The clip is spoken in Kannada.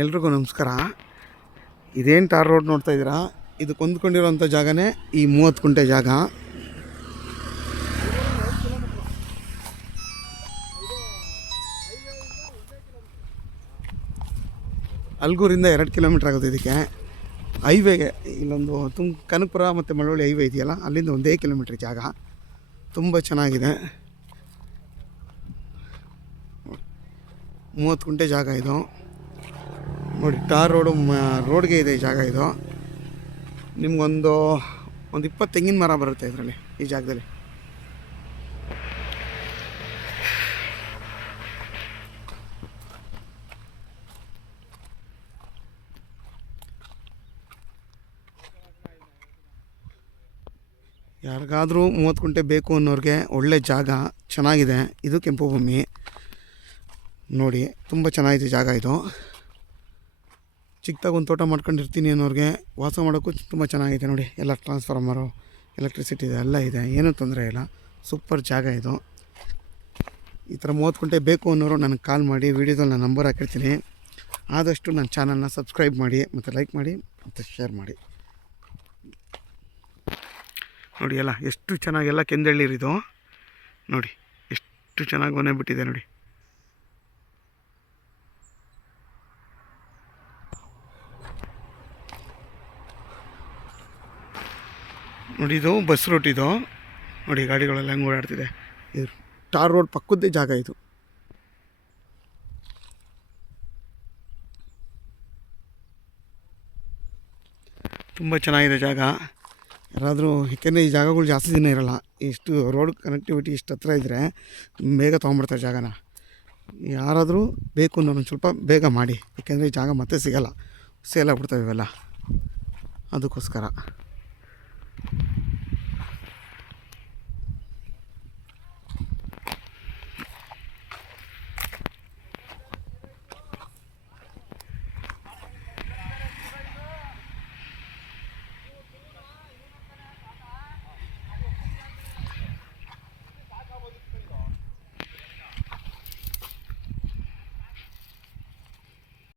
ಎಲ್ರಿಗೂ ನಮಸ್ಕಾರ. ಇದೇನು ಟಾರ್ ರೋಡ್ ನೋಡ್ತಾ ಇದ್ದೀರಾ, ಇದು ಹೊಂದ್ಕೊಂಡಿರೋಂಥ ಜಾಗನೇ ಈ 30 ಕುಂಟೆ ಜಾಗ. ಅಲ್ಗೂರಿಂದ 2 ಕಿಲೋಮೀಟ್ರ್ ಆಗುತ್ತೆ ಇದಕ್ಕೆ. ಹೈವೇಗೆ ಇಲ್ಲೊಂದು ಕನಕಪುರ ಮತ್ತು ಮಳವಳ್ಳಿ ಹೈವೇ ಇದೆಯಲ್ಲ, ಅಲ್ಲಿಂದ 1 ಕಿಲೋಮೀಟ್ರ್ ಜಾಗ. ತುಂಬ ಚೆನ್ನಾಗಿದೆ. 30 ಕುಂಟೆ ಜಾಗ ಇದು ನೋಡಿ. ಟಾರ್ ರೋಡ್ಗೆ ಇದೆ ಈ ಜಾಗ. ಇದು ನಿಮ್ಗೊಂದು 20 ತೆಂಗಿನ ಮರ ಬರುತ್ತೆ ಇದರಲ್ಲಿ, ಈ ಜಾಗದಲ್ಲಿ. ಯಾರಿಗಾದರೂ 30 ಕುಂಟೆ ಬೇಕು ಅನ್ನೋರಿಗೆ ಒಳ್ಳೆ ಜಾಗ, ಚೆನ್ನಾಗಿದೆ. ಇದು ಕೆಂಪು ಭೂಮಿ ನೋಡಿ, ತುಂಬ ಚೆನ್ನಾಗಿದೆ ಜಾಗ. ಇದು ಚಿಕ್ಕದಾಗಿ ಒಂದು ತೋಟ ಮಾಡ್ಕೊಂಡಿರ್ತೀನಿ ಅನ್ನೋರಿಗೆ ವಾಸ ಮಾಡೋಕ್ಕೂ ತುಂಬ ಚೆನ್ನಾಗಿದೆ ನೋಡಿ. ಎಲ್ಲ ಟ್ರಾನ್ಸ್ಫಾರ್ಮರು, ಎಲೆಕ್ಟ್ರಿಸಿಟಿ ಇದೆ, ಎಲ್ಲ ಇದೆ, ಏನೂ ತೊಂದರೆ ಇಲ್ಲ. ಸೂಪರ್ ಜಾಗ ಇದು. ಈ ಥರ 30 ಕುಂಟೆ ಬೇಕು ಅನ್ನೋರು ನನಗೆ ಕಾಲ್ ಮಾಡಿ, ವೀಡಿಯೋದಲ್ಲಿ ನಾನು ನಂಬರ್ ಹಾಕಿರ್ತೀನಿ. ಆದಷ್ಟು ನನ್ನ ಚಾನಲ್ನ ಸಬ್ಸ್ಕ್ರೈಬ್ ಮಾಡಿ, ಮತ್ತು ಲೈಕ್ ಮಾಡಿ, ಮತ್ತು ಶೇರ್ ಮಾಡಿ. ನೋಡಿ ಎಲ್ಲ ಎಷ್ಟು ಚೆನ್ನಾಗೆಲ್ಲ ಕೆಂದಳ್ಳಿರಿದು ನೋಡಿ, ಎಷ್ಟು ಚೆನ್ನಾಗಿ ಗೊನೆ ಬಿಟ್ಟಿದೆ ನೋಡಿ. ನೋಡಿ ಇದು ಬಸ್ ರೂಟ್. ಇದು ನೋಡಿ, ಗಾಡಿಗಳೆಲ್ಲ ಹೆಂಗೆ ಓಡಾಡ್ತಿದೆ. ಇದು ಟಾರ್ ರೋಡ್ ಪಕ್ಕದ್ದೇ ಜಾಗ ಇದು. ತುಂಬ ಚೆನ್ನಾಗಿದೆ ಜಾಗ. ಯಾರಾದರೂ, ಏಕೆಂದರೆ ಈ ಜಾಗಗಳು ಜಾಸ್ತಿ ದಿನ ಇರೋಲ್ಲ. ಇಷ್ಟು ರೋಡ್ ಕನೆಕ್ಟಿವಿಟಿ ಇಷ್ಟು ಹತ್ರ ಇದ್ದರೆ ಬೇಗ ತೊಗೊಂಡ್ಬಿಡ್ತಾರೆ ಜಾಗನ. ಯಾರಾದರೂ ಬೇಕು ಅನ್ನೋರು ಸ್ವಲ್ಪ ಬೇಗ ಮಾಡಿ, ಏಕೆಂದರೆ ಈ ಜಾಗ ಮತ್ತೆ ಸಿಗೋಲ್ಲ, ಸೇಲ್ ಆಗ್ಬಿಡ್ತವೆ ಇವೆಲ್ಲ. ಅದಕ್ಕೋಸ್ಕರ